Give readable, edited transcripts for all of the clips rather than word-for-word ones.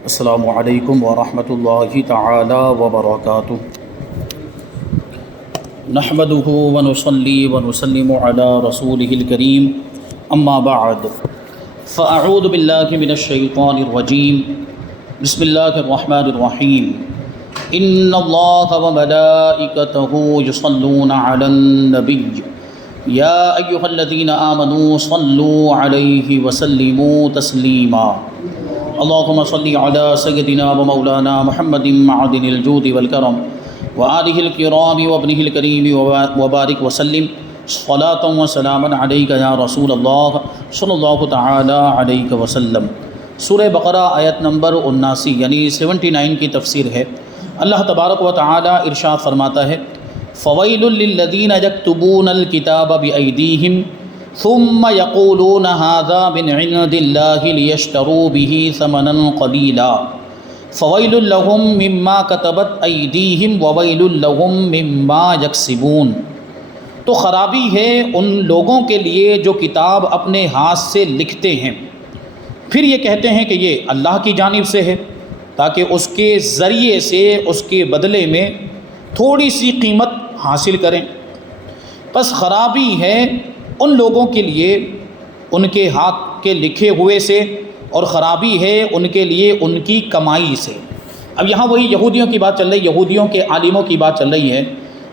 السلام علیکم ورحمۃ اللہ تعالی وبرکاتہ۔ نحمدہ ونصلی ونسلم علی رسولہ الکریم، اما بعد فاعوذ باللہ من الشیطان الرجیم، بسم اللہ الرحمن الرحیم۔ ان اللہ وملائکتہ یصلون علی النبی یا ایہا الذین آمنوا صلوا علیہ وسلموا تسلیما۔ اللہم صلی علی سیدنا و مولانا محمد معدن الجود والکرم وآلہ الکرام وابنہ الکریم وبارک وسلم صلاۃ و سلاما علیک یا رسول اللہ صلی اللہ تعالی علیہ وسلم۔ سورہ بقرہ آیت نمبر 79 یعنی 79 کی تفسیر ہے۔ اللہ تبارک و تعالی ارشاد فرماتا ہے، فویل للذین یکتبون الکتاب بایدیہم ثم یقولون ھذا من عند اللہ لیشتروا بہ ثمنا قلیلا فویل لہم مما کتبت ایدیہم وویل لہم مما یکسبون۔ تو خرابی ہے ان لوگوں کے لیے جو کتاب اپنے ہاتھ سے لکھتے ہیں، پھر یہ کہتے ہیں کہ یہ اللہ کی جانب سے ہے تاکہ اس کے ذریعے سے اس کے بدلے میں تھوڑی سی قیمت حاصل کریں۔ پس خرابی ہے ان لوگوں کے لیے ان کے ہاتھ کے لکھے ہوئے سے، اور خرابی ہے ان کے لیے ان کی کمائی سے۔ اب یہاں وہی یہودیوں کی بات چل رہی، یہودیوں کے عالموں کی بات چل رہی ہے۔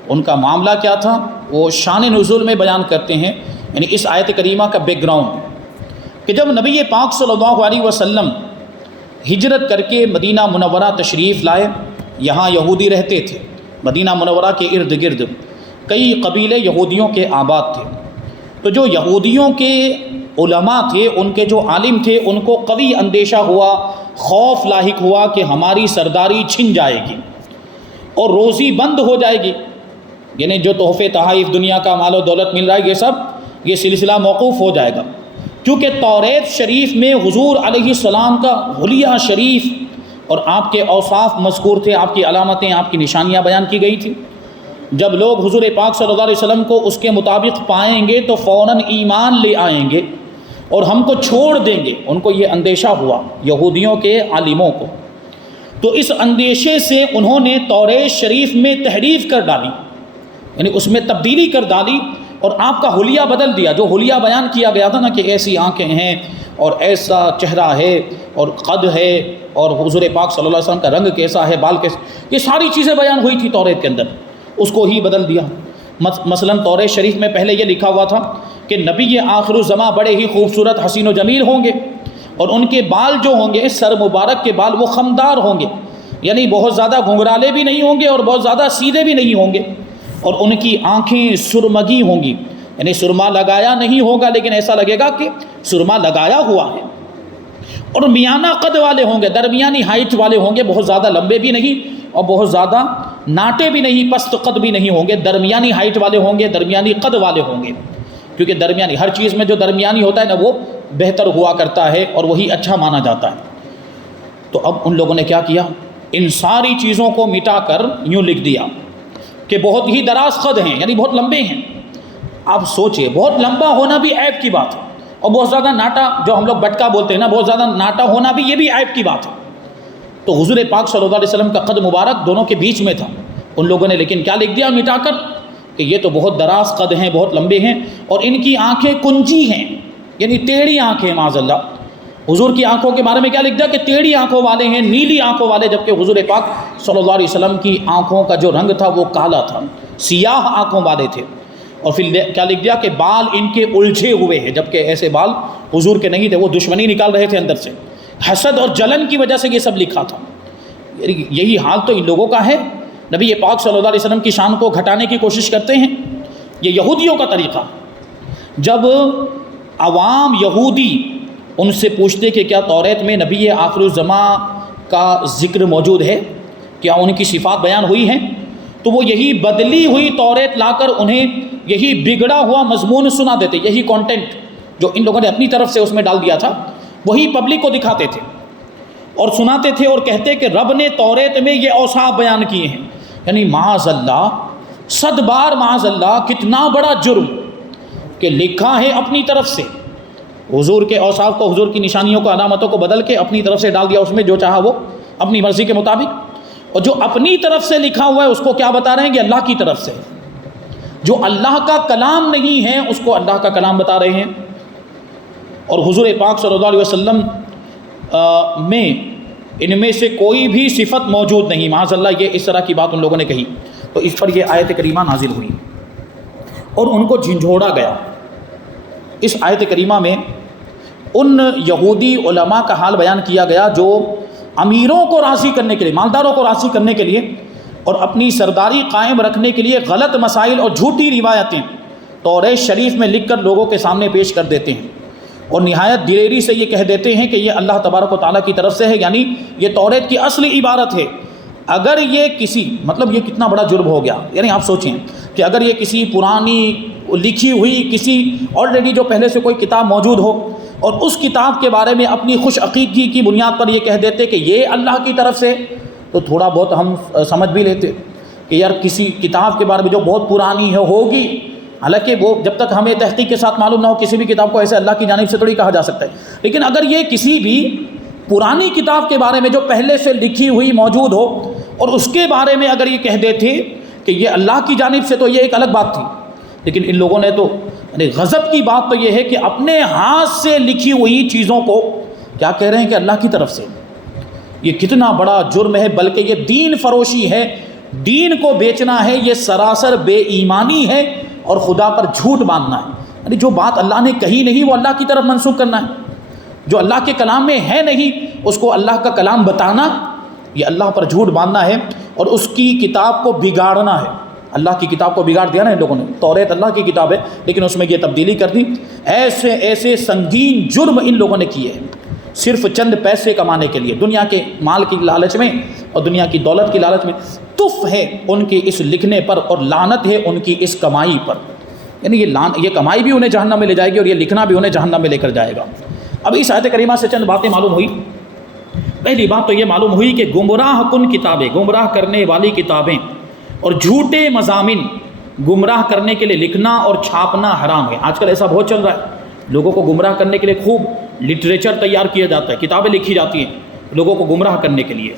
ان کا معاملہ کیا تھا وہ شان نزول میں بیان کرتے ہیں، یعنی اس آیت کریمہ کا بیک گراؤنڈ، کہ جب نبی پاک صلی اللہ علیہ وسلم ہجرت کر کے مدینہ منورہ تشریف لائے، یہاں یہودی رہتے تھے۔ مدینہ منورہ کے ارد گرد کئی قبیلے یہودیوں کے آباد تھے، تو جو یہودیوں کے علماء تھے، ان کے جو عالم تھے، ان کو قوی اندیشہ ہوا، خوف لاحق ہوا کہ ہماری سرداری چھن جائے گی اور روزی بند ہو جائے گی، یعنی جو تحفے تحائف دنیا کا مال و دولت مل رہا ہے یہ سلسلہ موقوف ہو جائے گا، کیونکہ توریت شریف میں حضور علیہ السلام کا حلیہ شریف اور آپ کے اوصاف مذکور تھے، آپ کی علامتیں، آپ کی نشانیاں بیان کی گئی تھی۔ جب لوگ حضور پاک صلی اللہ علیہ وسلم کو اس کے مطابق پائیں گے تو فوراً ایمان لے آئیں گے اور ہم کو چھوڑ دیں گے۔ ان کو یہ اندیشہ ہوا یہودیوں کے عالموں کو، تو اس اندیشے سے انہوں نے توریت شریف میں تحریف کر ڈالی، یعنی اس میں تبدیلی کر ڈالی اور آپ کا حلیہ بدل دیا۔ جو حلیہ بیان کیا گیا تھا نا کہ ایسی آنکھیں ہیں اور ایسا چہرہ ہے اور قد ہے اور حضور پاک صلی اللہ علیہ وسلم کا رنگ کیسا ہے، بال کیسے، یہ ساری چیزیں بیان ہوئی تھی توریت کے اندر، اس کو ہی بدل دیا۔ مثلا توریت شریف میں پہلے یہ لکھا ہوا تھا کہ نبی آخر الزماں بڑے ہی خوبصورت حسین و جمیل ہوں گے، اور ان کے بال جو ہوں گے، سر مبارک کے بال، وہ خمدار ہوں گے، یعنی بہت زیادہ گھنگرالے بھی نہیں ہوں گے اور بہت زیادہ سیدھے بھی نہیں ہوں گے، اور ان کی آنکھیں سرمگی ہوں گی، یعنی سرما لگایا نہیں ہوگا لیکن ایسا لگے گا کہ سرما لگایا ہوا ہے، اور میانہ قد والے ہوں گے، درمیانی ہائٹ والے ہوں گے، بہت زیادہ لمبے بھی نہیں اور بہت زیادہ ناٹے بھی نہیں، پست قد بھی نہیں ہوں گے، درمیانی ہائٹ والے ہوں گے، درمیانی قد والے ہوں گے، کیونکہ درمیانی ہر چیز میں جو درمیانی ہوتا ہے نا وہ بہتر ہوا کرتا ہے اور وہی اچھا مانا جاتا ہے۔ تو اب ان لوگوں نے کیا کیا، ان ساری چیزوں کو مٹا کر یوں لکھ دیا کہ بہت ہی دراز قد ہیں، یعنی بہت لمبے ہیں۔ آپ سوچئے، بہت لمبا ہونا بھی عیب کی بات ہے، اور بہت زیادہ ناٹا، جو ہم لوگ بٹکا بولتے ہیں نا، بہت زیادہ ناٹا ہونا بھی یہ بھی عیب کی بات ہے۔ تو حضور پاک صلی اللہ علیہ وسلم کا قد مبارک دونوں کے بیچ میں تھا۔ ان لوگوں نے لیکن کیا لکھ دیا مٹا کر کہ یہ تو بہت دراز قد ہیں، بہت لمبے ہیں، اور ان کی آنکھیں کنجی ہیں، یعنی ٹیڑھی آنکھیں، معاذ اللہ۔ حضور کی آنکھوں کے بارے میں کیا لکھ دیا کہ ٹیڑھی آنکھوں والے ہیں، نیلی آنکھوں والے، جبکہ حضور پاک صلی اللہ علیہ وسلم کی آنکھوں کا جو رنگ تھا وہ کالا تھا، سیاہ آنکھوں والے تھے۔ اور پھر کیا لکھ دیا کہ بال ان کے الجھے ہوئے ہیں، جبکہ ایسے بال حضور کے نہیں تھے، وہ دشمنی نکال رہے تھے اندر سے، حسد اور جلن کی وجہ سے یہ سب لکھا تھا۔ یہی حال تو ان لوگوں کا ہے، نبی پاک صلی اللہ علیہ وسلم کی شان کو گھٹانے کی کوشش کرتے ہیں، یہ یہودیوں کا طریقہ۔ جب عوام یہودی ان سے پوچھتے کہ کیا توریت میں نبی آخر الزماں کا ذکر موجود ہے، کیا ان کی صفات بیان ہوئی ہیں، تو وہ یہی بدلی ہوئی توریت لا کر انہیں یہی بگڑا ہوا مضمون سنا دیتے، یہی کانٹینٹ جو ان لوگوں نے اپنی طرف سے اس میں ڈال دیا تھا، وہی پبلک کو دکھاتے تھے اور سناتے تھے، اور کہتے کہ رب نے توریت میں یہ اوصاف بیان کیے ہیں، یعنی معاذ اللہ، 100 بار معاذ اللہ، کتنا بڑا جرم کہ لکھا ہے اپنی طرف سے حضور کے اوصاف کو، حضور کی نشانیوں کو، علامتوں کو بدل کے اپنی طرف سے ڈال دیا اس میں، جو چاہا وہ اپنی مرضی کے مطابق۔ اور جو اپنی طرف سے لکھا ہوا ہے اس کو کیا بتا رہے ہیں کہ اللہ کی طرف سے، جو اللہ کا کلام نہیں ہے اس کو اللہ کا کلام بتا رہے ہیں۔ اور حضور پاک صلی اللہ علیہ وسلم میں ان میں سے کوئی بھی صفت موجود نہیں، معاذ اللہ یہ اس طرح کی بات ان لوگوں نے کہی، تو اس پر یہ آیت کریمہ نازل ہوئی اور ان کو جھنجھوڑا گیا۔ اس آیت کریمہ میں ان یہودی علماء کا حال بیان کیا گیا جو امیروں کو راضی کرنے کے لیے، مالداروں کو راضی کرنے کے لیے اور اپنی سرداری قائم رکھنے کے لیے غلط مسائل اور جھوٹی روایتیں توریت شریف میں لکھ کر لوگوں کے سامنے پیش کر دیتے ہیں، اور نہایت دلیری سے یہ کہہ دیتے ہیں کہ یہ اللہ تبارک و تعالیٰ کی طرف سے ہے، یعنی یہ توریت کی اصلی عبارت ہے۔ اگر یہ کسی، مطلب یہ کتنا بڑا جرم ہو گیا، یعنی آپ سوچیں کہ اگر یہ کسی پرانی لکھی ہوئی کسی آلریڈی جو پہلے سے کوئی کتاب موجود ہو اور اس کتاب کے بارے میں اپنی خوش عقیدگی کی بنیاد پر یہ کہہ دیتے کہ یہ اللہ کی طرف سے، تو تھوڑا بہت ہم سمجھ بھی لیتے کہ یار کسی کتاب کے بارے میں جو بہت پرانی ہے ہوگی، حالانکہ وہ جب تک ہمیں تحقیق کے ساتھ معلوم نہ ہو کسی بھی کتاب کو ایسے اللہ کی جانب سے تھوڑی کہا جا سکتا ہے، لیکن اگر یہ کسی بھی پرانی کتاب کے بارے میں جو پہلے سے لکھی ہوئی موجود ہو اور اس کے بارے میں اگر یہ کہہ دیتے کہ یہ اللہ کی جانب سے، تو یہ ایک الگ بات تھی۔ لیکن ان لوگوں نے تو یعنی غضب کی بات تو یہ ہے کہ اپنے ہاتھ سے لکھی ہوئی چیزوں کو کیا کہہ رہے ہیں کہ اللہ کی طرف سے۔ یہ کتنا بڑا جرم ہے، بلکہ یہ دین فروشی ہے، دین کو بیچنا ہے، یہ سراسر بے ایمانی ہے اور خدا پر جھوٹ باندھنا ہے۔ یعنی جو بات اللہ نے کہی نہیں وہ اللہ کی طرف منسوخ کرنا ہے، جو اللہ کے کلام میں ہے نہیں اس کو اللہ کا کلام بتانا، یہ اللہ پر جھوٹ باندھنا ہے اور اس کی کتاب کو بگاڑنا ہے۔ اللہ کی کتاب کو بگاڑ دیا نا ان لوگوں نے، توریت اللہ کی کتاب ہے لیکن اس میں یہ تبدیلی کر دی۔ ایسے ایسے سنگین جرم ان لوگوں نے کیے ہیں صرف چند پیسے کمانے کے لیے، دنیا کے مال کی لالچ میں اور دنیا کی دولت کی لالچ میں۔ تف ہے ان کی اس لکھنے پر اور لعنت ہے ان کی اس کمائی پر، یعنی یہ کمائی بھی انہیں جہنم میں لے جائے گی اور یہ لکھنا بھی انہیں جہنم میں لے کر جائے گا۔ اب اس آیت کریمہ سے چند باتیں معلوم ہوئی۔ پہلی بات تو یہ معلوم ہوئی کہ گمراہ کن کتابیں، گمراہ کرنے والی کتابیں اور جھوٹے مضامین گمراہ کرنے کے لیے لکھنا اور چھاپنا حرام ہے۔ آج کل ایسا بہت چل رہا ہے، لوگوں کو گمراہ کرنے کے لیے خوب لٹریچر تیار کیا جاتا ہے، کتابیں لکھی جاتی ہیں لوگوں کو گمراہ کرنے کے لیے۔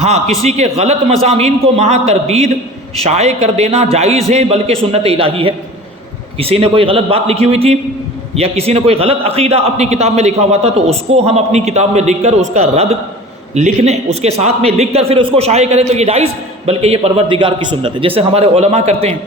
ہاں، کسی کے غلط مضامین کو مہا تردید شائع کر دینا جائز ہے، بلکہ سنت الہی ہے۔ کسی نے کوئی غلط بات لکھی ہوئی تھی یا کسی نے کوئی غلط عقیدہ اپنی کتاب میں لکھا ہوا تھا تو اس کو ہم اپنی کتاب میں لکھ کر اس کا رد لکھنے، اس کے ساتھ میں لکھ کر پھر اس کو شائع کرے تو یہ جائز، بلکہ یہ پروردگار کی سنت ہے۔ جیسے ہمارے علماء کرتے ہیں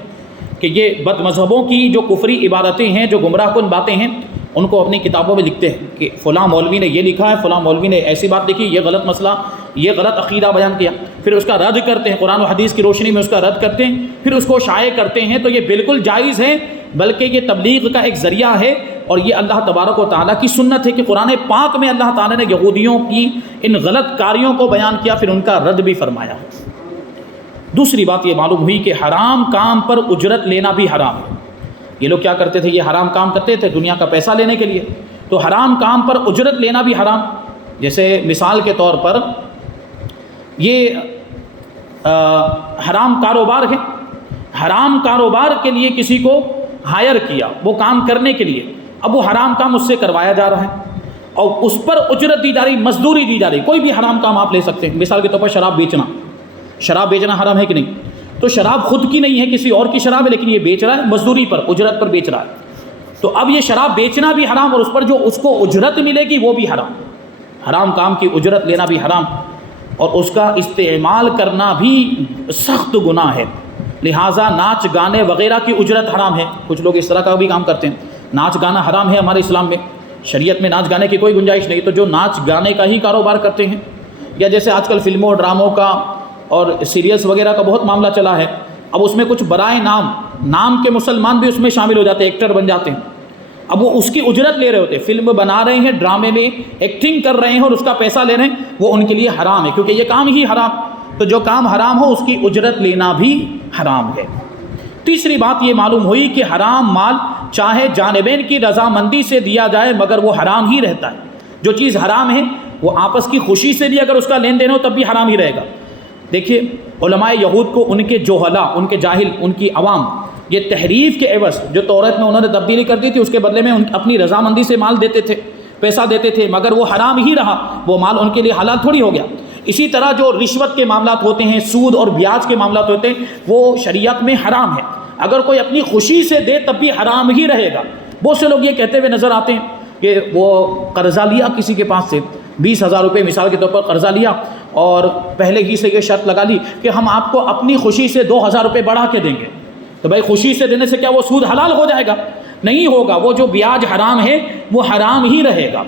کہ یہ بد مذہبوں کی جو کفری عبارتیں ہیں، جو گمراہ کن باتیں ہیں، ان کو اپنی کتابوں میں لکھتے ہیں کہ فلاں مولوی نے یہ لکھا ہے، فلاں مولوی نے ایسی بات لکھی، یہ غلط مسئلہ، یہ غلط عقیدہ بیان کیا، پھر اس کا رد کرتے ہیں، قرآن و حدیث کی روشنی میں اس کا رد کرتے ہیں، پھر اس کو شائع کرتے ہیں، تو یہ بالکل جائز ہے، بلکہ یہ تبلیغ کا ایک ذریعہ ہے اور یہ اللہ تبارک و تعالیٰ کی سنت ہے کہ قرآن پاک میں اللہ تعالیٰ نے یہودیوں کی ان غلط کاریوں کو بیان کیا، پھر ان کا رد بھی فرمایا۔ دوسری بات یہ معلوم ہوئی کہ حرام کام پر اجرت لینا بھی حرام ہے۔ یہ لوگ کیا کرتے تھے؟ یہ حرام کام کرتے تھے دنیا کا پیسہ لینے کے لیے، تو حرام کام پر اجرت لینا بھی حرام۔ جیسے مثال کے طور پر یہ حرام کاروبار ہے، حرام کاروبار کے لیے کسی کو ہائر کیا وہ کام کرنے کے لیے، اب وہ حرام کام اس سے کروایا جا رہا ہے اور اس پر اجرت دی جا رہی، مزدوری دی جا رہی۔ کوئی بھی حرام کام آپ لے سکتے ہیں، مثال کے طور پر شراب بیچنا، شراب بیچنا حرام ہے کہ نہیں؟ تو شراب خود کی نہیں ہے، کسی اور کی شراب ہے، لیکن یہ بیچ رہا ہے مزدوری پر، اجرت پر بیچ رہا ہے، تو اب یہ شراب بیچنا بھی حرام اور اس پر جو اس کو اجرت ملے گی وہ بھی حرام۔ حرام کام کی اجرت لینا بھی حرام اور اس کا استعمال کرنا بھی سخت گناہ ہے۔ لہٰذا ناچ گانے وغیرہ کی اجرت حرام ہے۔ کچھ لوگ اس طرح کا بھی کام کرتے ہیں، ناچ گانا حرام ہے ہمارے اسلام میں، شریعت میں ناچ گانے کی کوئی گنجائش نہیں، تو جو ناچ گانے کا ہی کاروبار کرتے ہیں، یا جیسے آج کل فلموں ڈراموں کا اور سیریلز وغیرہ کا بہت معاملہ چلا ہے، اب اس میں کچھ برائے نام کے مسلمان بھی اس میں شامل ہو جاتے ہیں، ایکٹر بن جاتے ہیں، اب وہ اس کی اجرت لے رہے ہوتے ہیں، فلم بنا رہے ہیں، ڈرامے میں ایکٹنگ کر رہے ہیں اور اس کا پیسہ لے رہے ہیں، وہ ان کے لیے حرام ہے کیونکہ یہ کام ہی حرام، تو جو کام حرام ہو اس کی اجرت لینا بھی حرام ہے۔ تیسری بات یہ معلوم ہوئی کہ حرام مال چاہے جانبین کی رضامندی سے دیا جائے مگر وہ حرام ہی رہتا ہے۔ جو چیز حرام ہے وہ آپس کی خوشی سے بھی اگر اس کا لین دین ہو تب بھی حرام ہی رہے گا۔ دیکھیے علماء یہود کو ان کے جوہلا، ان کے جاہل، ان کی عوام یہ تحریف کے عوض جو توریت میں انہوں نے تبدیلی کر دی تھی اس کے بدلے میں اپنی رضامندی سے مال دیتے تھے، پیسہ دیتے تھے، مگر وہ حرام ہی رہا، وہ مال ان کے لیے حلال تھوڑی ہو گیا۔ اسی طرح جو رشوت کے معاملات ہوتے ہیں، سود اور بیاج کے معاملات ہوتے ہیں، وہ شریعت میں حرام ہے، اگر کوئی اپنی خوشی سے دے تب بھی حرام ہی رہے گا۔ بہت سے لوگ یہ کہتے ہوئے نظر آتے ہیں کہ وہ قرضہ لیا کسی کے پاس سے 20,000 روپے مثال کے طور پر قرضہ لیا، اور پہلے ہی سے یہ شرط لگا لی کہ ہم آپ کو اپنی خوشی سے 2,000 روپے بڑھا کے دیں گے، تو بھائی خوشی سے دینے سے کیا وہ سود حلال ہو جائے گا؟ نہیں ہوگا، وہ جو بیاج حرام ہے وہ حرام ہی رہے گا،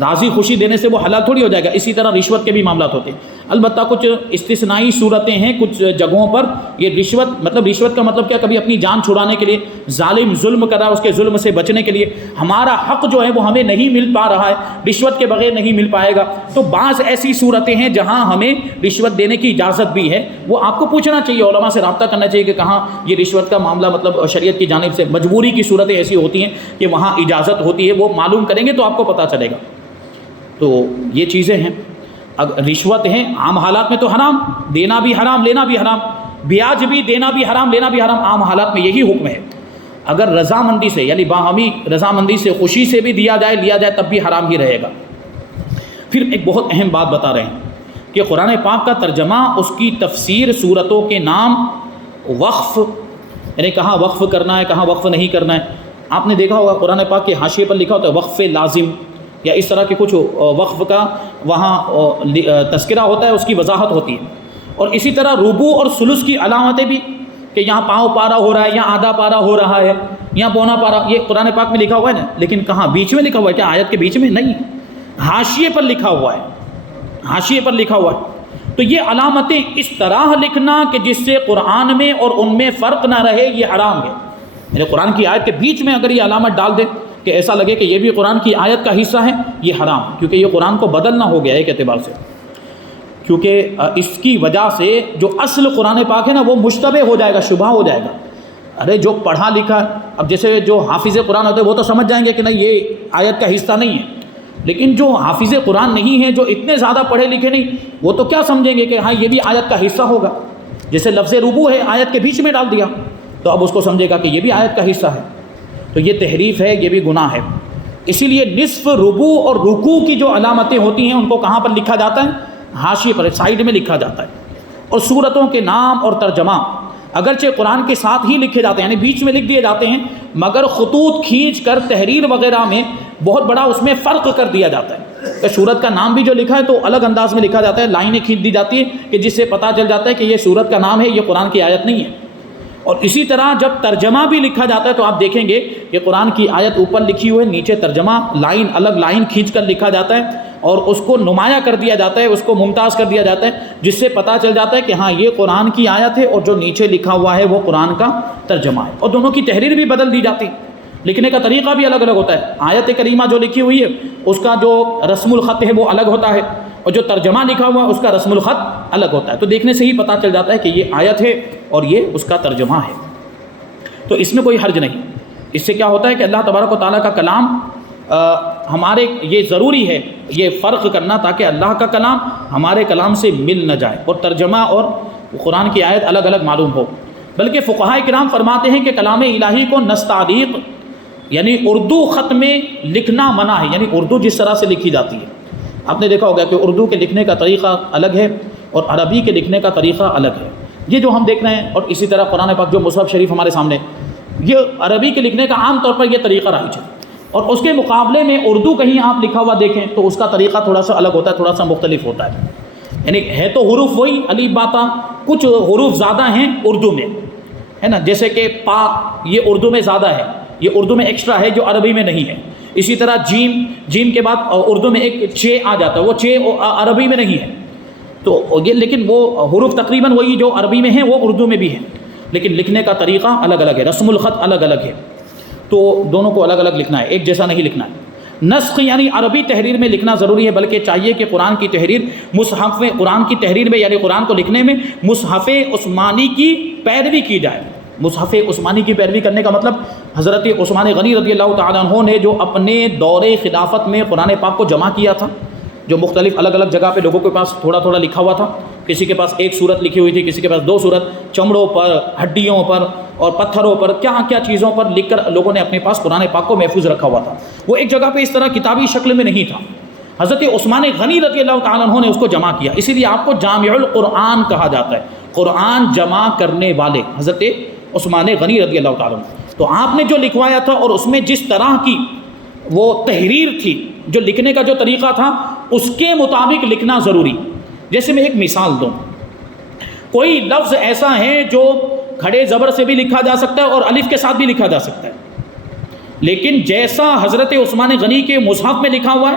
راضی خوشی دینے سے وہ حلال تھوڑی ہو جائے گا۔ اسی طرح رشوت کے بھی معاملات ہوتے ہیں، البتہ کچھ استثنائی صورتیں ہیں، کچھ جگہوں پر یہ رشوت کا مطلب کیا، کبھی اپنی جان چھڑانے کے لیے، ظالم ظلم کر رہا ہے اس کے ظلم سے بچنے کے لیے، ہمارا حق جو ہے وہ ہمیں نہیں مل پا رہا ہے، رشوت کے بغیر نہیں مل پائے گا، تو بعض ایسی صورتیں ہیں جہاں ہمیں رشوت دینے کی اجازت بھی ہے، وہ آپ کو پوچھنا چاہیے، علماء سے رابطہ کرنا چاہیے کہ کہاں یہ رشوت کا معاملہ شریعت کی جانب سے مجبوری کی صورتیں ایسی ہوتی ہیں کہ وہاں اجازت ہوتی ہے، وہ معلوم کریں گے تو آپ کو پتہ چلے گا۔ تو یہ چیزیں ہیں، رشوت ہیں عام حالات میں تو حرام، دینا بھی حرام، لینا بھی حرام، بیاج بھی دینا بھی حرام، لینا بھی حرام، عام حالات میں یہی حکم ہے۔ اگر رضامندی سے یعنی باہمی رضامندی سے خوشی سے بھی دیا جائے تب بھی حرام ہی رہے گا۔ پھر ایک بہت اہم بات بتا رہے ہیں کہ قرآن پاک کا ترجمہ، اس کی تفسیر، صورتوں کے نام، وقف یعنی کہاں وقف کرنا ہے کہاں وقف نہیں کرنا ہے۔ آپ نے دیکھا ہوگا قرآن پاک کے حاشیے پر لکھا ہوتا ہے وقف لازم، یا اس طرح کے کچھ وقف کا وہاں تذکرہ ہوتا ہے، اس کی وضاحت ہوتی ہے۔ اور اسی طرح ربوع اور ثلث کی علامتیں بھی، کہ یہاں پاؤں پارا ہو رہا ہے، یہاں آدھا پارا ہو رہا ہے، یہاں پونا پارا، یہ قرآن پاک میں لکھا ہوا ہے نا، لیکن کہاں بیچ میں لکھا ہوا ہے کیا؟ آیت کے بیچ میں نہیں، حاشیے پر لکھا ہوا ہے، حاشیے پر لکھا ہوا ہے۔ تو یہ علامتیں اس طرح لکھنا کہ جس سے قرآن میں اور ان میں فرق نہ رہے، یہ حرام ہے۔ یعنی قرآن کی آیت کے بیچ میں اگر یہ علامت ڈال دے کہ ایسا لگے کہ یہ بھی قرآن کی آیت کا حصہ ہے، یہ حرام ہے، کیونکہ یہ قرآن کو بدلنا ہو گیا ایک اعتبار سے، کیونکہ اس کی وجہ سے جو اصل قرآن پاک ہے نا وہ مشتبہ ہو جائے گا، شبہ ہو جائے گا۔ ارے جو پڑھا لکھا، اب جیسے جو حافظ قرآن ہوتے ہیں وہ تو سمجھ جائیں گے کہ نہیں یہ آیت کا حصہ نہیں ہے، لیکن جو حافظ قرآن نہیں ہے، جو اتنے زیادہ پڑھے لکھے نہیں، وہ تو کیا سمجھیں گے کہ ہاں یہ بھی آیت کا حصہ ہوگا۔ جیسے لفظ ربوع ہے، آیت کے بیچ میں ڈال دیا تو اب اس کو سمجھے گا کہ یہ بھی آیت کا حصہ ہے، تو یہ تحریف ہے، یہ بھی گناہ ہے۔ اسی لیے نصف، ربوع اور رکوع کی جو علامتیں ہوتی ہیں ان کو کہاں پر لکھا جاتا ہے؟ حاشیے پر، سائیڈ میں لکھا جاتا ہے۔ اور صورتوں کے نام اور ترجمہ اگرچہ قرآن کے ساتھ ہی لکھے جاتے ہیں، یعنی بیچ میں لکھ دیے جاتے ہیں، مگر خطوط کھینچ کر تحریر وغیرہ میں بہت بڑا اس میں فرق کر دیا جاتا ہے کہ سورت کا نام بھی جو لکھا ہے تو الگ انداز میں لکھا جاتا ہے، لائنیں کھینچ دی جاتی ہے کہ جس سے پتہ چل جاتا ہے کہ یہ سورت کا نام ہے، یہ قرآن کی آیت نہیں ہے۔ اور اسی طرح جب ترجمہ بھی لکھا جاتا ہے تو آپ دیکھیں گے کہ قرآن کی آیت اوپر لکھی ہوئی ہے، نیچے ترجمہ لائن الگ لائن کھینچ کر لکھا جاتا ہے اور اس کو نمایاں کر دیا جاتا ہے، اس کو ممتاز کر دیا جاتا ہے، جس سے پتہ چل جاتا ہے کہ ہاں یہ قرآن کی آیت ہے اور جو نیچے لکھا ہوا ہے وہ قرآن کا ترجمہ ہے۔ اور دونوں کی تحریر بھی بدل دی جاتی ہے، لکھنے کا طریقہ بھی الگ الگ ہوتا ہے۔ آیت کریمہ جو لکھی ہوئی ہے اس کا جو رسم الخط ہے وہ الگ ہوتا ہے، اور جو ترجمہ لکھا ہوا ہے اس کا رسم الخط الگ ہوتا ہے، تو دیکھنے سے ہی پتہ چل جاتا ہے کہ یہ آیت ہے اور یہ اس کا ترجمہ ہے، تو اس میں کوئی حرج نہیں۔ اس سے کیا ہوتا ہے کہ اللہ تبارک و تعالیٰ کا کلام ہمارے، یہ ضروری ہے یہ فرق کرنا تاکہ اللہ کا کلام ہمارے کلام سے مل نہ جائے اور ترجمہ اور قرآن کی آیت الگ الگ معلوم ہو۔ بلکہ فقہاء کرام فرماتے ہیں کہ کلام الہی کو نستعلیق یعنی اردو خط میں لکھنا منع ہے، یعنی اردو جس طرح سے لکھی جاتی ہے۔ آپ نے دیکھا ہوگا کہ اردو کے لکھنے کا طریقہ الگ ہے اور عربی کے لکھنے کا طریقہ الگ ہے، یہ جو ہم دیکھ رہے ہیں۔ اور اسی طرح قرآن پاک جو مصحف شریف ہمارے سامنے، یہ عربی کے لکھنے کا عام طور پر یہ طریقہ رائج ہے، اور اس کے مقابلے میں اردو کہیں آپ لکھا ہوا دیکھیں تو اس کا طریقہ تھوڑا سا الگ ہوتا ہے، تھوڑا سا مختلف ہوتا ہے۔ یعنی ہے تو حروف وہی الف با تا، کچھ حروف زیادہ ہیں اردو میں، ہے نا، جیسے کہ پا یہ اردو میں زیادہ ہے، یہ اردو میں ایکسٹرا ہے جو عربی میں نہیں ہے۔ اسی طرح جیم کے بعد اردو میں ایک چے آ جاتا ہے، وہ چے عربی میں نہیں ہے، تو یہ لیکن وہ حروف تقریباً وہی جو عربی میں ہیں وہ اردو میں بھی ہیں، لیکن لکھنے کا طریقہ الگ الگ ہے، رسم الخط الگ الگ ہے، تو دونوں کو الگ الگ لکھنا ہے، ایک جیسا نہیں لکھنا ہے۔ نسخ یعنی عربی تحریر میں لکھنا ضروری ہے، بلکہ چاہیے کہ قرآن کی تحریر مصحف قرآن کی تحریر میں یعنی قرآن کو لکھنے میں مصحف عثمانی کی پیروی کی جائے۔ مصحف عثمانی کی پیروی کرنے کا مطلب حضرت عثمان غنی رضی اللہ تعالیٰ عنہ نے جو اپنے دور خلافت میں قرآن پاک کو جمع کیا تھا، جو مختلف الگ الگ جگہ پہ لوگوں کے پاس تھوڑا تھوڑا لکھا ہوا تھا، کسی کے پاس ایک سورت لکھی ہوئی تھی، کسی کے پاس 2 سورت، چمڑوں پر، ہڈیوں پر اور پتھروں پر کیا کیا چیزوں پر لکھ کر لوگوں نے اپنے پاس قرآن پاک کو محفوظ رکھا ہوا تھا. وہ ایک جگہ پہ اس طرح کتابی شکل میں نہیں تھا. حضرت عثمان غنی رضی اللہ تعالیٰ عنہ نے اس کو جمع کیا، اسی لیے آپ کو جامع القرآن کہا جاتا ہے، قرآن جمع کرنے والے حضرت عثمان غنی رضی اللہ تعالیٰ عنہ. تو آپ نے جو لکھوایا تھا اور اس میں جس طرح کی وہ تحریر تھی، جو لکھنے کا جو طریقہ تھا، اس کے مطابق لکھنا ضروری. جیسے میں ایک مثال دوں، کوئی لفظ ایسا ہے جو کھڑے زبر سے بھی لکھا جا سکتا ہے اور الف کے ساتھ بھی لکھا جا سکتا ہے، لیکن جیسا حضرت عثمان غنی کے مصحف میں لکھا ہوا ہے،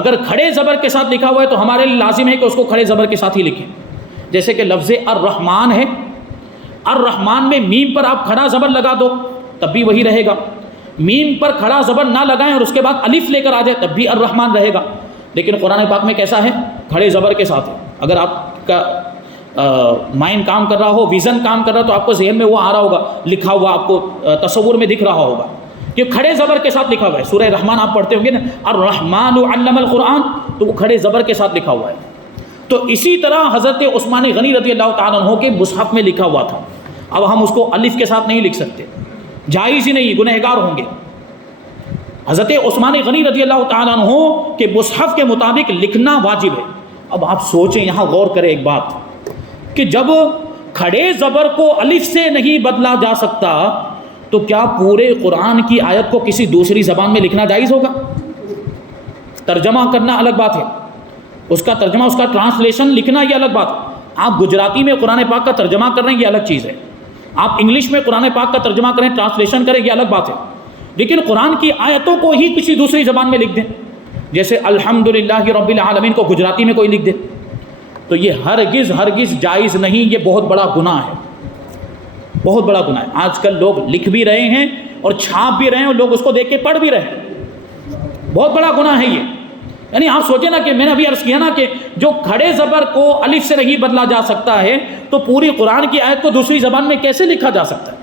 اگر کھڑے زبر کے ساتھ لکھا ہوا ہے تو ہمارے لیے لازم ہے کہ اس کو کھڑے زبر کے ساتھ ہی لکھیں. جیسے کہ لفظ الرحمن ہے، الرحمن میں میم پر آپ کھڑا زبر لگا دو تب بھی وہی رہے گا، میم پر کھڑا زبر نہ لگائیں اور اس کے بعد الف لے کر آ جائے تب بھی الرحمن رہے گا. لیکن قرآن پاک میں کیسا ہے؟ کھڑے زبر کے ساتھ ہے. اگر آپ کا مائنڈ کام کر رہا ہو، ویژن کام کر رہا تو آپ کو ذہن میں وہ آ رہا ہوگا، لکھا ہوا آپ کو تصور میں دکھ رہا ہوگا کہ کھڑے زبر کے ساتھ لکھا ہوا ہے. سورہ رحمان آپ پڑھتے ہوں گے نا، الرحمن علم القرآن، تو وہ کھڑے زبر کے ساتھ لکھا ہوا ہے. تو اسی طرح حضرت عثمان غنی رضی اللہ تعالیٰ عنہ کے مصحف میں لکھا ہوا تھا. اب ہم اس کو الف کے ساتھ نہیں لکھ سکتے، جائز ہی نہیں، گنہگار ہوں گے. حضرت عثمان غنی رضی اللہ تعالیٰ عنہ کے مصحف کے مطابق لکھنا واجب ہے. اب آپ سوچیں، یہاں غور کریں ایک بات کہ جب کھڑے زبر کو الف سے نہیں بدلا جا سکتا تو کیا پورے قرآن کی آیت کو کسی دوسری زبان میں لکھنا جائز ہوگا؟ ترجمہ کرنا الگ بات ہے، اس کا ترجمہ، اس کا ٹرانسلیشن لکھنا یہ الگ بات ہے. آپ گجراتی میں قرآن پاک کا ترجمہ کر رہے ہیں، یہ الگ چیز ہے. آپ انگلش میں قرآن پاک کا ترجمہ کریں، ٹرانسلیشن کریں، یہ الگ بات ہے. لیکن قرآن کی آیتوں کو ہی کسی دوسری زبان میں لکھ دیں، جیسے الحمدللہ رب العالمین کو گجراتی میں کوئی لکھ دے، تو یہ ہرگز جائز نہیں. یہ بہت بڑا گناہ ہے، بہت بڑا گناہ ہے. آج کل لوگ لکھ بھی رہے ہیں اور چھاپ بھی رہے ہیں اور لوگ اس کو دیکھ کے پڑھ بھی رہے ہیں. بہت بڑا گناہ ہے یہ. یعنی آپ سوچیں نا کہ میں نے ابھی عرض کیا نا کہ جو کھڑے زبر کو الف سے نہیں بدلا جا سکتا ہے تو پوری قرآن کی آیت کو دوسری زبان میں کیسے لکھا جا سکتا ہے؟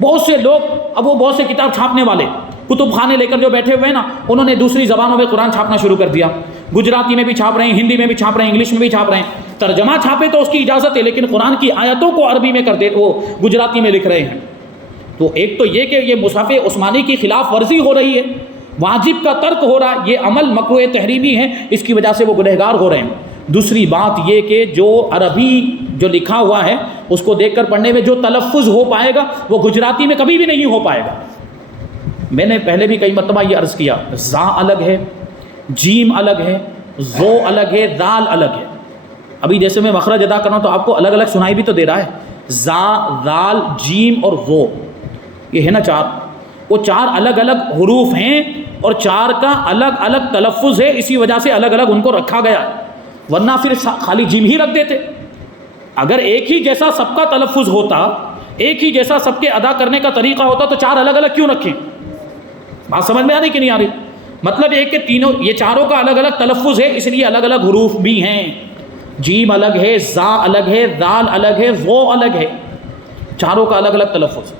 بہت سے لوگ، اب وہ بہت سے کتاب چھاپنے والے کتب خانے لے کر جو بیٹھے ہوئے ہیں نا، انہوں نے دوسری زبانوں میں قرآن چھاپنا شروع کر دیا. گجراتی میں بھی چھاپ رہے ہیں، ہندی میں بھی چھاپ رہے ہیں، انگلش میں بھی چھاپ رہے ہیں. ترجمہ چھاپے تو اس کی اجازت ہے، لیکن قرآن کی آیتوں کو عربی میں کر دے، وہ گجراتی میں لکھ رہے ہیں. تو ایک تو یہ کہ یہ مصحف عثمانی کی خلاف ورزی ہو رہی ہے، واجب کا ترک ہو رہا ہے، یہ عمل مکروہ تحریمی ہے، اس کی وجہ سے وہ گنہگار ہو رہے ہیں. دوسری بات یہ کہ جو عربی جو لکھا ہوا ہے اس کو دیکھ کر پڑھنے میں جو تلفظ ہو پائے گا وہ گجراتی میں کبھی بھی نہیں ہو پائے گا. میں نے پہلے بھی کئی مرتبہ یہ عرض کیا، زا الگ ہے، جیم الگ ہے، زو الگ ہے، دال الگ ہے. ابھی جیسے میں مخرج ادا کر رہا ہوں تو آپ کو الگ الگ سنائی بھی تو دے رہا ہے. زا، دال، جیم اور زو، یہ ہے نا چار. وہ چار الگ الگ حروف ہیں اور چار کا الگ الگ تلفظ ہے، اسی وجہ سے الگ الگ ان کو رکھا گیا ہے، ورنہ پھر خالی جیم ہی رکھ دیتے. اگر ایک ہی جیسا سب کا تلفظ ہوتا، ایک ہی جیسا سب کے ادا کرنے کا طریقہ ہوتا تو چار الگ الگ کیوں رکھیں؟ بات سمجھ میں آ رہی کہ نہیں آ رہی؟ مطلب ایک کہ تینوں، یہ چاروں کا الگ الگ تلفظ ہے، اس لیے الگ الگ حروف بھی ہیں. جیم الگ ہے، زا الگ ہے، دال الگ ہے، زو الگ ہے، چاروں کا الگ الگ تلفظ.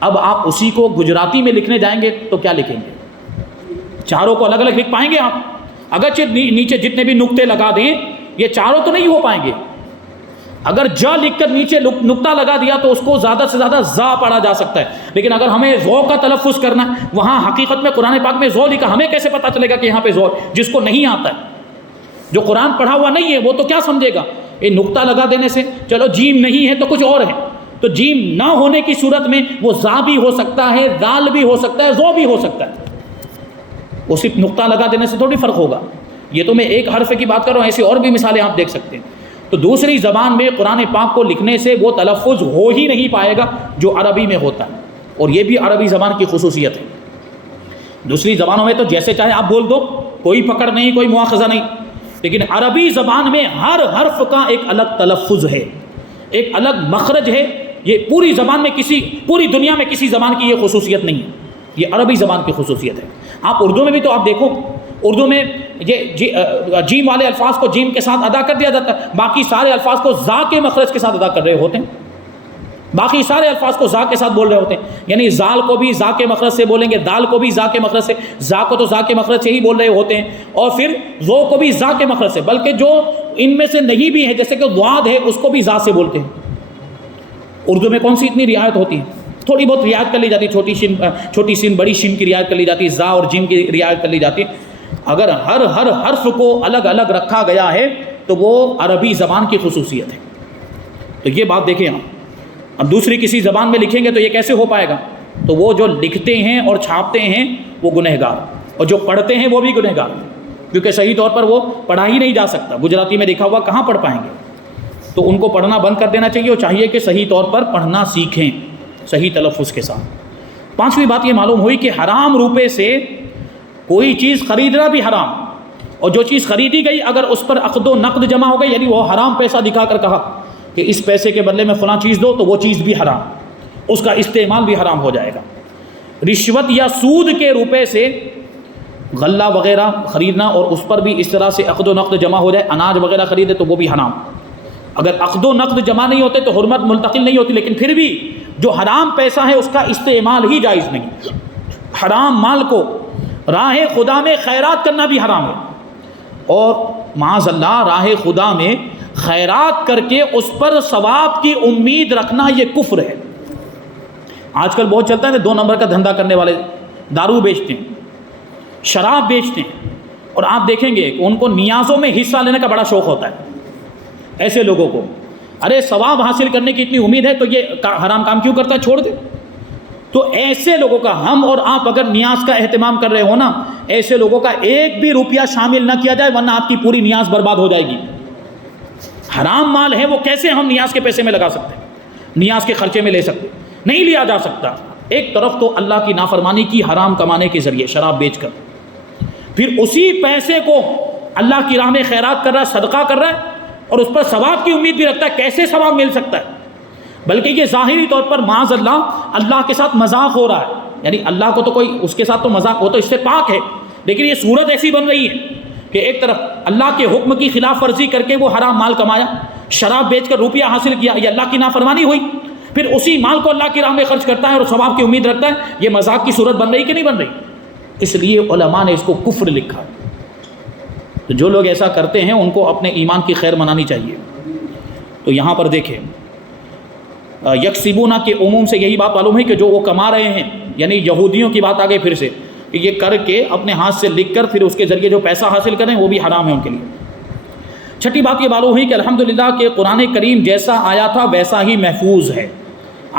اب آپ اسی کو گجراتی میں لکھنے جائیں گے تو کیا لکھیں گے؟ چاروں کو الگ الگ لکھ پائیں گے آپ؟ اگرچہ نیچے جتنے بھی نقطے لگا دیں یہ چاروں تو نہیں ہو پائیں گے. اگر جا لکھ کر نیچے نقطہ لگا دیا تو اس کو زیادہ سے زیادہ زا پڑھا جا سکتا ہے، لیکن اگر ہمیں زو کا تلفظ کرنا ہے، وہاں حقیقت میں قرآن پاک میں زو لکھا، ہمیں کیسے پتہ چلے گا کہ یہاں پہ زو؟ جس کو نہیں آتا ہے، جو قرآن پڑھا ہوا نہیں ہے، وہ تو کیا سمجھے گا؟ یہ نقطہ لگا دینے سے چلو جیم نہیں ہے تو کچھ اور ہے، تو جیم نہ ہونے کی صورت میں وہ زا بھی ہو سکتا ہے، دال بھی ہو سکتا ہے، زو بھی ہو سکتا ہے. وہ صرف نقطہ لگا دینے سے تھوڑی فرق ہوگا. یہ تو میں ایک حرف کی بات کر رہا ہوں، ایسی اور بھی مثالیں آپ دیکھ سکتے ہیں. تو دوسری زبان میں قرآن پاک کو لکھنے سے وہ تلفظ ہو ہی نہیں پائے گا جو عربی میں ہوتا ہے، اور یہ بھی عربی زبان کی خصوصیت ہے. دوسری زبانوں میں تو جیسے چاہے آپ بول دو، کوئی پکڑ نہیں، کوئی مواخذہ نہیں، لیکن عربی زبان میں ہر حرف کا ایک الگ تلفظ ہے، ایک الگ مخرج ہے. یہ پوری زبان میں پوری دنیا میں کسی زبان کی یہ خصوصیت نہیں ہے، یہ عربی زبان کی خصوصیت ہے. آپ اردو میں بھی تو آپ دیکھو، اردو میں یہ جیم والے الفاظ کو جیم کے ساتھ ادا کر دیا جاتا ہے، باقی سارے الفاظ کو زا کے مخرج کے ساتھ ادا کر رہے ہوتے ہیں، باقی سارے الفاظ کو زا کے ساتھ بول رہے ہوتے ہیں. یعنی زال کو بھی زا کے مخرج سے بولیں گے، دال کو بھی زا کے مخرج سے، زا کو تو زا کے مخرج سے ہی بول رہے ہوتے ہیں، اور پھر زو کو بھی زا کے مخرج سے، بلکہ جو ان میں سے نہیں بھی ہے جیسے کہ ضاد ہے اس کو بھی زا سے بولتے ہیں. اردو میں کون سی اتنی رعایت ہوتی ہے؟ تھوڑی بہت رعایت کر لی جاتی، چھوٹی سین بڑی شین کی رعایت کر لی جاتی، زا اور جیم کی رعایت کر لی جاتی۔ اگر ہر حرف کو الگ الگ رکھا گیا ہے تو وہ عربی زبان کی خصوصیت ہے۔ تو یہ بات دیکھیں آپ، اب دوسری کسی زبان میں لکھیں گے تو یہ کیسے ہو پائے گا؟ تو وہ جو لکھتے ہیں اور چھاپتے ہیں وہ گنہگار، اور جو پڑھتے ہیں وہ بھی گنہگار، کیونکہ صحیح طور پر وہ پڑھا ہی نہیں جا سکتا، گجراتی میں لکھا ہوا کہاں پڑھ پائیں گے؟ تو ان کو پڑھنا بند کر دینا چاہیے، اور چاہیے کہ صحیح طور پر پڑھنا سیکھیں صحیح تلفظ کے ساتھ۔ پانچویں بات یہ معلوم ہوئی کہ حرام روپے سے کوئی چیز خریدنا بھی حرام، اور جو چیز خریدی گئی اگر اس پر عقد و نقد جمع ہو گئی، یعنی وہ حرام پیسہ دکھا کر کہا کہ اس پیسے کے بدلے میں فلاں چیز دو، تو وہ چیز بھی حرام، اس کا استعمال بھی حرام ہو جائے گا۔ رشوت یا سود کے روپے سے غلہ وغیرہ خریدنا اور اس پر بھی اس طرح سے عقد و نقد جمع ہو جائے، اناج وغیرہ خریدے تو وہ بھی حرام۔ اگر عقد و نقد جمع نہیں ہوتے تو حرمت منتقل نہیں ہوتی، لیکن پھر بھی جو حرام پیسہ ہے اس کا استعمال ہی جائز نہیں۔ حرام مال کو راہ خدا میں خیرات کرنا بھی حرام ہے، اور معاذ اللہ راہ خدا میں خیرات کر کے اس پر ثواب کی امید رکھنا یہ کفر ہے۔ آج کل بہت چلتا ہے 2 نمبر کا دھندا کرنے والے، دارو بیچتے ہیں، شراب بیچتے ہیں، اور آپ دیکھیں گے کہ ان کو نیازوں میں حصہ لینے کا بڑا شوق ہوتا ہے۔ ایسے لوگوں کو ارے ثواب حاصل کرنے کی اتنی امید ہے تو یہ حرام کام کیوں کرتا ہے، چھوڑ دے۔ تو ایسے لوگوں کا ہم اور آپ اگر نیاز کا اہتمام کر رہے ہو نا، ایسے لوگوں کا ایک بھی روپیہ شامل نہ کیا جائے، ورنہ آپ کی پوری نیاز برباد ہو جائے گی۔ حرام مال ہے وہ کیسے ہم نیاز کے پیسے میں لگا سکتے ہیں، نیاز کے خرچے میں لے سکتے، نہیں لیا جا سکتا۔ ایک طرف تو اللہ کی نافرمانی کی حرام کمانے کے ذریعے شراب بیچ کر، پھر اسی پیسے کو اللہ کی راہ میں خیرات کر رہا ہے، صدقہ کر رہا ہے، اور اس پر ثواب کی امید بھی رکھتا ہے۔ کیسے ثواب مل سکتا ہے؟ بلکہ یہ ظاہری طور پر معاذ اللہ کے ساتھ مذاق ہو رہا ہے، یعنی اللہ کو تو کوئی اس کے ساتھ تو مذاق ہو تو اس سے پاک ہے، لیکن یہ صورت ایسی بن رہی ہے کہ ایک طرف اللہ کے حکم کی خلاف ورزی کر کے وہ حرام مال کمایا، شراب بیچ کر روپیہ حاصل کیا، یہ اللہ کی نافرمانی ہوئی، پھر اسی مال کو اللہ کی راہ میں خرچ کرتا ہے اور ثواب کی امید رکھتا ہے۔ یہ مذاق کی صورت بن رہی کہ نہیں بن رہی؟ اس لیے علماء نے اس کو کفر لکھا۔ تو جو لوگ ایسا کرتے ہیں ان کو اپنے ایمان کی خیر منانی چاہیے۔ تو یہاں پر دیکھیں یکسبون کے عموم سے یہی بات معلوم ہے کہ جو وہ کما رہے ہیں، یعنی یہودیوں کی بات آ گئی پھر سے کہ یہ کر کے اپنے ہاتھ سے لکھ کر پھر اس کے ذریعے جو پیسہ حاصل کریں وہ بھی حرام ہے ان کے لیے۔ چھٹی بات یہ معلوم ہوئی کہ الحمدللہ کہ قرآن کریم جیسا آیا تھا ویسا ہی محفوظ ہے،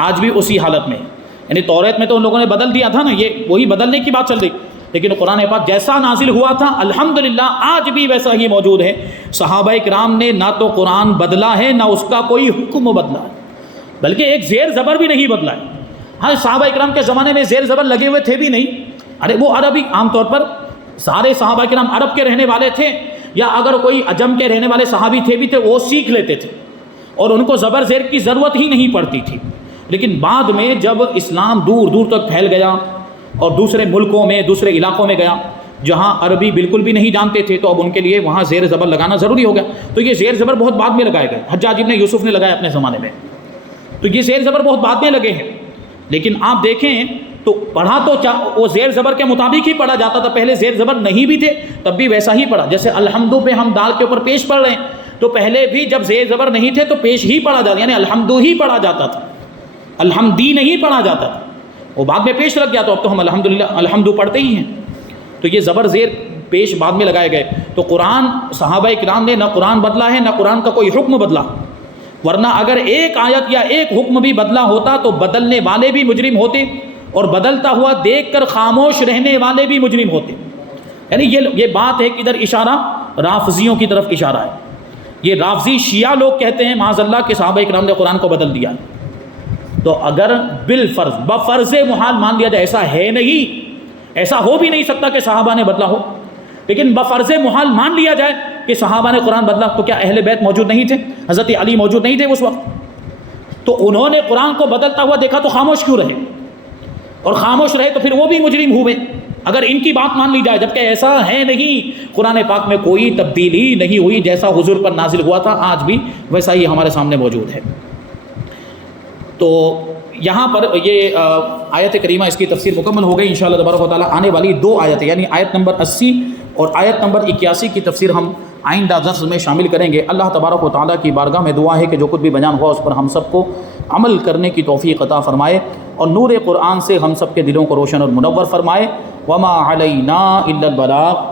آج بھی اسی حالت میں، یعنی توریت میں تو ان لوگوں نے بدل دیا تھا نا، یہ وہی بدلنے کی بات چل رہی، لیکن قرآن پاک جیسا نازل ہوا تھا الحمدللہ آج بھی ویسا ہی موجود ہے۔ صحابہ کرام نے نہ تو قرآن بدلا ہے نہ اس کا کوئی حکم بدلا ہے، بلکہ ایک زیر زبر بھی نہیں بدلا ہے۔ ہاں صحابہ کرام کے زمانے میں زیر زبر لگے ہوئے تھے بھی نہیں، ارے وہ عربی عام طور پر سارے صحابہ کرام عرب کے رہنے والے تھے، یا اگر کوئی عجم کے رہنے والے صحابی تھے بھی تھے وہ سیکھ لیتے تھے اور ان کو زبر زیر کی ضرورت ہی نہیں پڑتی تھی۔ لیکن بعد میں جب اسلام دور دور تک پھیل گیا اور دوسرے ملکوں میں دوسرے علاقوں میں گیا جہاں عربی بالکل بھی نہیں جانتے تھے، تو اب ان کے لیے وہاں زیر زبر لگانا ضروری ہو گیا۔ تو یہ زیر زبر بہت بعد میں لگائے گئے، حجاج ابن یوسف نے لگایا اپنے زمانے میں، تو یہ زیر زبر بہت بعد میں لگے ہیں۔ لیکن آپ دیکھیں تو پڑھا تو وہ زیر زبر کے مطابق ہی پڑھا جاتا تھا، پہلے زیر زبر نہیں بھی تھے تب بھی ویسا ہی پڑھا۔ جیسے الحمدو پہ ہم دال کے اوپر پیش پڑھ رہے ہیں، تو پہلے بھی جب زیر زبر نہیں تھے تو پیش ہی پڑھا جاتا، یعنی الحمدو ہی پڑھا جاتا تھا، الحمدی نہیں پڑھا جاتا تھا، وہ بعد میں پیش لگ گیا، تو اب تو ہم الحمدللہ الحمدو پڑھتے ہی ہیں۔ تو یہ زبر زیر پیش بعد میں لگائے گئے۔ تو قرآن صحابہ کرام نے نہ قرآن بدلا ہے نہ قرآن کا کوئی حکم بدلا، ورنہ اگر ایک آیت یا ایک حکم بھی بدلا ہوتا تو بدلنے والے بھی مجرم ہوتے اور بدلتا ہوا دیکھ کر خاموش رہنے والے بھی مجرم ہوتے۔ یعنی یہ بات ہے کہ ادھر اشارہ رافضیوں کی طرف اشارہ ہے۔ یہ رافضی شیعہ لوگ کہتے ہیں معاذ اللہ کہ صحابہ کرام نے قرآن کو بدل دیا، تو اگر بالفرض بفرض محال مان لیا جائے، ایسا ہے نہیں، ایسا ہو بھی نہیں سکتا کہ صحابہ نے بدلا ہو، لیکن بفرض محال مان لیا جائے کہ صحابہ نے قرآن بدلا، تو کیا اہل بیت موجود نہیں تھے؟ حضرت علی موجود نہیں تھے اس وقت؟ تو انہوں نے قرآن کو بدلتا ہوا دیکھا تو خاموش کیوں رہے؟ اور خاموش رہے تو پھر وہ بھی مجرم ہوئے اگر ان کی بات مان لی جائے، جبکہ ایسا ہے نہیں۔ قرآن پاک میں کوئی تبدیلی نہیں ہوئی، جیسا حضور پر نازل ہوا تھا آج بھی ویسا ہی ہمارے سامنے موجود ہے۔ تو یہاں پر یہ آیت کریمہ اس کی تفسیر مکمل ہو گئی۔ انشاءاللہ تبارک و تعالیٰ آنے والی 2 آیتیں یعنی آیت نمبر 80 اور آیت نمبر 81 کی تفسیر ہم آئندہ درس میں شامل کریں گے۔ اللہ تبارک و تعالیٰ کی بارگاہ میں دعا ہے کہ جو کچھ بھی بیان ہوا اس پر ہم سب کو عمل کرنے کی توفیق عطا فرمائے۔ اور نور قرآن سے ہم سب کے دلوں کو روشن اور منور فرمائے۔ وما علینا الا البلاغ۔